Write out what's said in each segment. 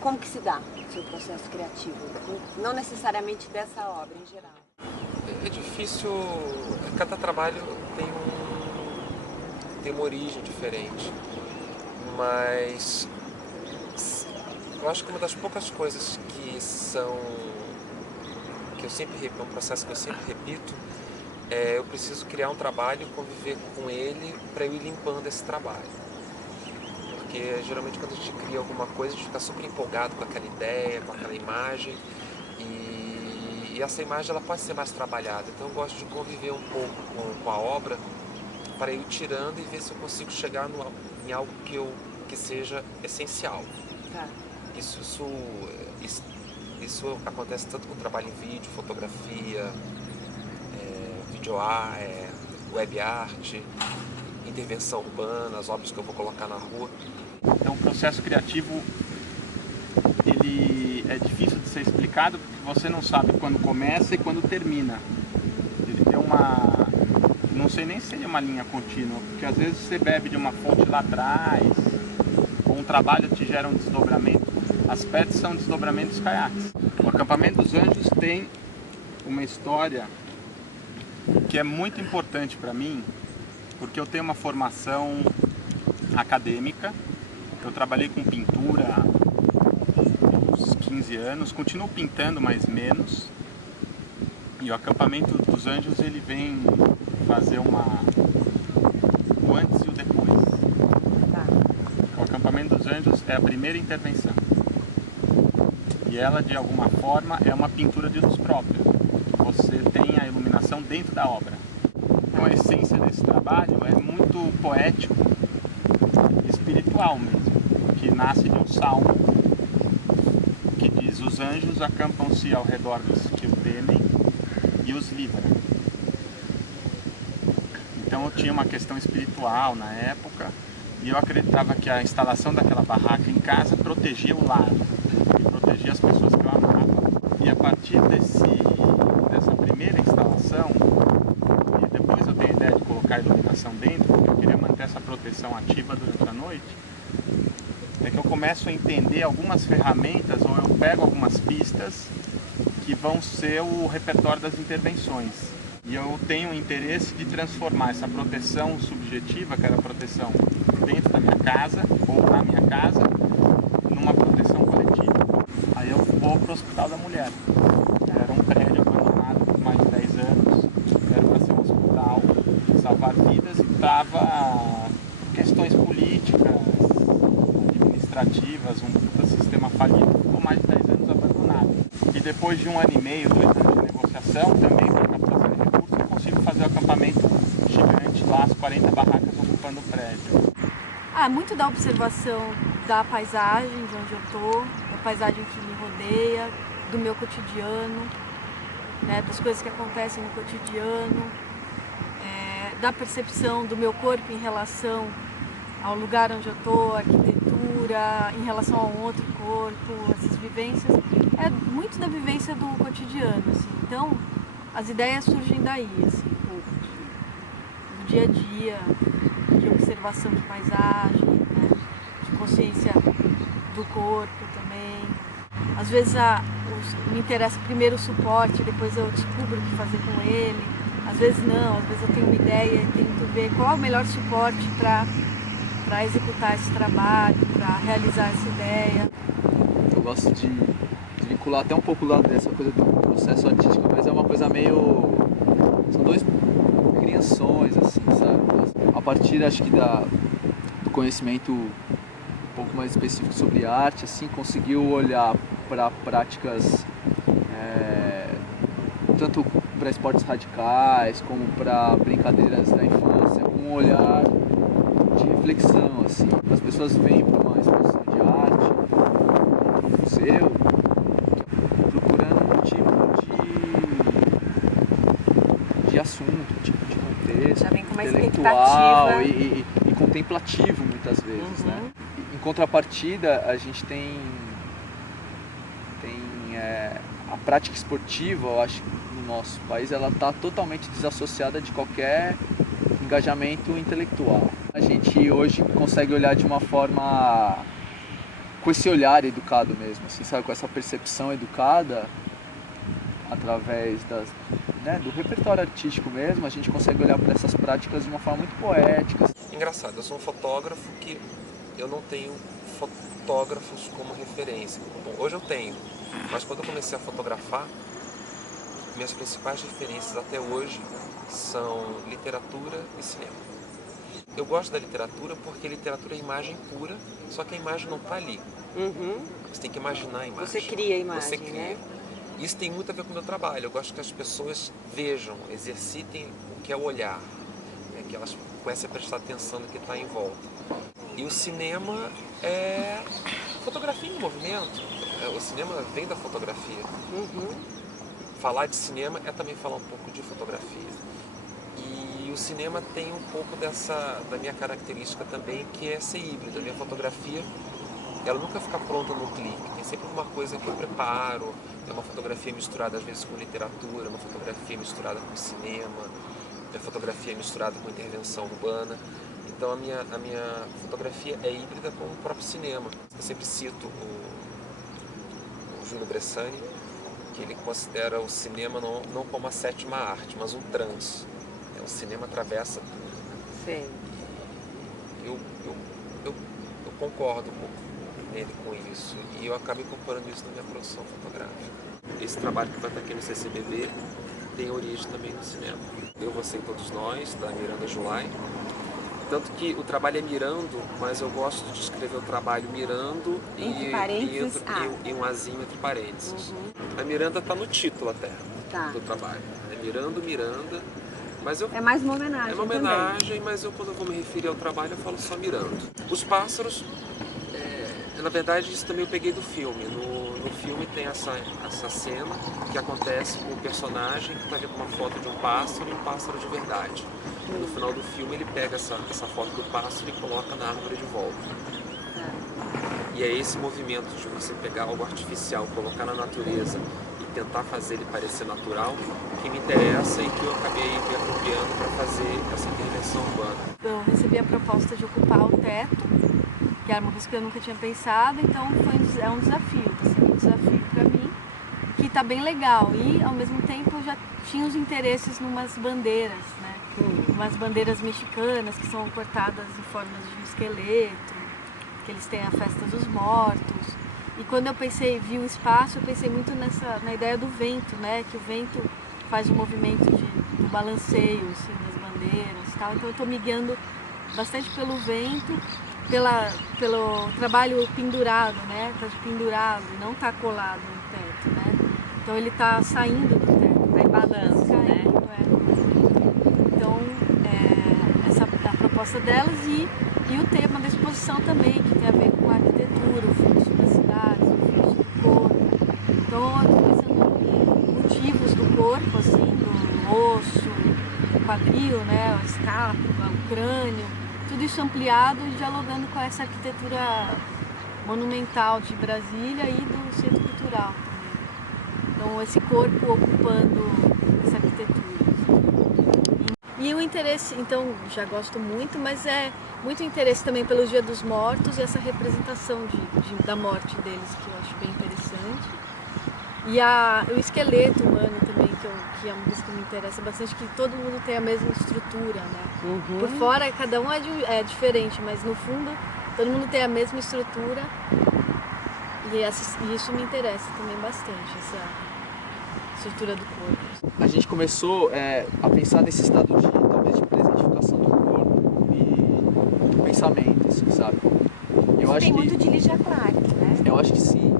como que se dá o seu processo criativo? Não necessariamente dessa obra, em geral. É difícil, cada trabalho tem uma origem diferente, mas eu acho que uma das poucas coisas que eu sempre repito, um processo que eu sempre repito, eu preciso criar um trabalho, conviver com ele para eu ir limpando esse trabalho. Porque geralmente quando a gente cria alguma coisa, a gente fica super empolgado com aquela ideia, com aquela imagem, e essa imagem ela pode ser mais trabalhada. Então eu gosto de conviver um pouco com a obra para ir tirando e ver se eu consigo chegar em algo que seja essencial. Tá. Isso acontece tanto com trabalho em vídeo, fotografia, videoart, web art, intervenção urbana, as obras que eu vou colocar na rua. Então o processo criativo ele é difícil de ser explicado porque você não sabe quando começa e quando termina. Ele tem não sei nem se seria uma linha contínua, porque às vezes você bebe de uma fonte lá atrás, ou um trabalho te gera um desdobramento. As pets são desdobramentos caiaques. O Acampamento dos Anjos tem uma história que é muito importante para mim, porque eu tenho uma formação acadêmica, eu trabalhei com pintura há uns 15 anos, continuo pintando, mas menos, e o Acampamento dos Anjos ele vem fazer o antes e o depois. O Acampamento dos Anjos é a primeira intervenção, e ela de alguma forma é uma pintura de luz própria, você tem a iluminação dentro da obra. Então a essência desse trabalho é muito poético, espiritual mesmo, que nasce de um salmo que diz: os anjos acampam-se ao redor dos que o temem e os livram. Então eu tinha uma questão espiritual na época e eu acreditava que a instalação daquela barraca em casa protegia o lar e protegia as pessoas que eu amava. E a partir dessa primeira instalação, e depois eu tenho a ideia de colocar a iluminação dentro, porque eu queria manter essa proteção ativa durante a noite, é que eu começo a entender algumas ferramentas, ou eu pego algumas pistas que vão ser o repertório das intervenções. E eu tenho o interesse de transformar essa proteção subjetiva, que era a proteção dentro da minha casa, ou na minha casa, numa proteção coletiva. Aí eu vou para o Hospital da Mulher. Era um prédio abandonado por mais de 10 anos, era para ser um hospital, salvar vidas, e estava questões políticas, administrativas, um sistema falido, ficou mais de 10 anos abandonado. E depois de 1 ano e meio, 2 anos de negociação, também para captação de recursos, eu consigo fazer o acampamento gigante lá, as 40 barracas ocupando o prédio. Muito da observação da paisagem, de onde eu estou, da paisagem que me rodeia, do meu cotidiano, né, das coisas que acontecem no cotidiano, da percepção do meu corpo em relação ao lugar onde eu estou, a arquitetura, em relação a um outro corpo, essas vivências, é muito da vivência do cotidiano, assim. Então, as ideias surgem daí, assim, do dia a dia, de observação de paisagem, né, de consciência do corpo também. Às vezes me interessa primeiro o suporte, depois eu descubro o que fazer com ele. Às vezes não, às vezes eu tenho uma ideia e tento ver qual é o melhor suporte para executar esse trabalho, para realizar essa ideia. Eu gosto de vincular até um pouco lá dessa coisa do processo artístico, mas é uma coisa meio... São dois criações, assim, sabe? A partir, acho que do conhecimento um pouco mais específico sobre arte, assim, conseguiu olhar para práticas, tanto para esportes radicais, como para brincadeiras da infância, com um olhar de reflexão, assim. As pessoas vêm para uma exposição de arte, para um museu, procurando um tipo de assunto, um tipo de contexto, Já vem com uma intelectual expectativa. e contemplativo muitas vezes, né? Em contrapartida, a gente tem a prática esportiva, eu acho que no nosso país ela está totalmente desassociada de qualquer engajamento intelectual. A gente hoje consegue olhar de uma forma com esse olhar educado mesmo, assim, sabe? Com essa percepção educada, através do repertório artístico mesmo, a gente consegue olhar para essas práticas de uma forma muito poética. Engraçado, eu sou um fotógrafo que eu não tenho fotógrafos como referência. Bom, hoje eu tenho, mas quando eu comecei a fotografar, minhas principais referências até hoje são literatura e cinema. Eu gosto da literatura porque literatura é imagem pura, só que a imagem não está ali. Você tem que imaginar a imagem. Você cria a imagem, Você cria. né? Isso tem muito a ver com o meu trabalho. Eu gosto que as pessoas vejam, exercitem o que é o olhar, né? Que elas comecem a prestar atenção no que está em volta. E o cinema é fotografia em movimento. O cinema vem da fotografia. Falar de cinema é também falar um pouco de fotografia. E o cinema tem um pouco da minha característica também, que é ser híbrido. A minha fotografia, ela nunca fica pronta no clique. Tem sempre uma coisa que eu preparo. É uma fotografia misturada às vezes com literatura, uma fotografia misturada com cinema, é fotografia misturada com intervenção urbana. Então a minha fotografia é híbrida com o próprio cinema. Eu sempre cito o Júlio Bressani, que ele considera o cinema não como a sétima arte, mas um trans. O cinema atravessa tudo. Sim. Eu concordo nele com isso e eu acabo incorporando isso na minha produção fotográfica. Esse trabalho que vai estar aqui no CCBB tem origem também no cinema. Eu, Você e Todos Nós, da Miranda July. Tanto que o trabalho é mirando, mas eu gosto de escrever o trabalho mirando Entre parênteses, e um azinho entre parênteses. A Miranda está no título até do trabalho. É Mirando, Miranda. Mas é mais uma homenagem. É uma homenagem, mas quando eu vou me referir ao trabalho eu falo só mirando. Os pássaros, na verdade isso também eu peguei do filme. No filme tem essa cena que acontece com o personagem que está vendo uma foto de um pássaro e um pássaro de verdade. E no final do filme ele pega essa foto do pássaro e coloca na árvore de volta. E é esse movimento de você pegar algo artificial, colocar na natureza e tentar fazer ele parecer natural, que me interessa e que eu acabei me apropriando para fazer essa intervenção urbana. Eu recebi a proposta de ocupar o teto, que era uma coisa que eu nunca tinha pensado, então é um desafio, está sendo um desafio para mim, que está bem legal. E ao mesmo tempo eu já tinha os interesses numas bandeiras, né? Umas bandeiras mexicanas que são cortadas em formas de esqueleto, que eles têm a festa dos mortos. E quando eu vi o espaço, eu pensei muito na ideia do vento, né? Que o vento faz um movimento do balanceio assim, das bandeiras e tal. Então eu estou me guiando bastante pelo vento, pelo trabalho pendurado, né? Está pendurado, não está colado no teto, né? Então ele está saindo do teto. Vai balanço, né? Então essa é a proposta delas e o tema da exposição também, que tem a ver com a arquitetura, o fluxo das cidades, o fluxo do corpo. Então eu estou pensando em motivos do corpo, assim, do osso, do quadril, né, a escápula, o crânio, tudo isso ampliado e dialogando com essa arquitetura monumental de Brasília e do Centro Cultural também. Então esse corpo ocupando essa arquitetura. E o interesse, então, já gosto muito, mas é muito interesse também pelo Dia dos Mortos e essa representação da morte deles, que eu acho bem interessante. E o esqueleto humano também, que é uma coisa que me interessa bastante, que todo mundo tem a mesma estrutura, né? Por fora, cada um é diferente, mas no fundo, todo mundo tem a mesma estrutura. E isso me interessa também bastante, essa estrutura do corpo. A gente começou a pensar nesse estado talvez de presentificação do corpo e do pensamento, assim, sabe? Eu acho tem que, muito de Lígia Clark, né? Eu acho que sim.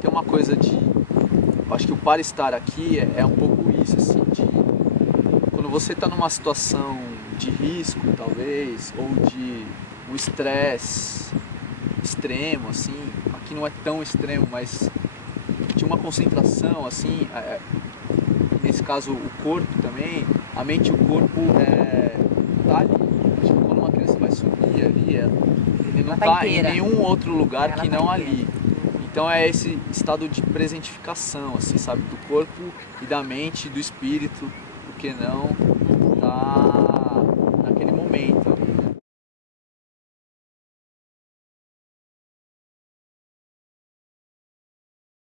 Tem uma coisa eu acho que o para estar aqui é um pouco isso, assim, quando você está numa situação de risco, talvez, ou de um estresse extremo, assim, aqui não é tão extremo, mas de uma concentração, assim, nesse caso o corpo também, a mente e o corpo tá ali. Tipo, quando uma criança vai subir ali, ele não tá em nenhum outro lugar que não ali. Então é esse estado de presentificação, assim, sabe, do corpo e da mente, do espírito, porque não tá naquele momento.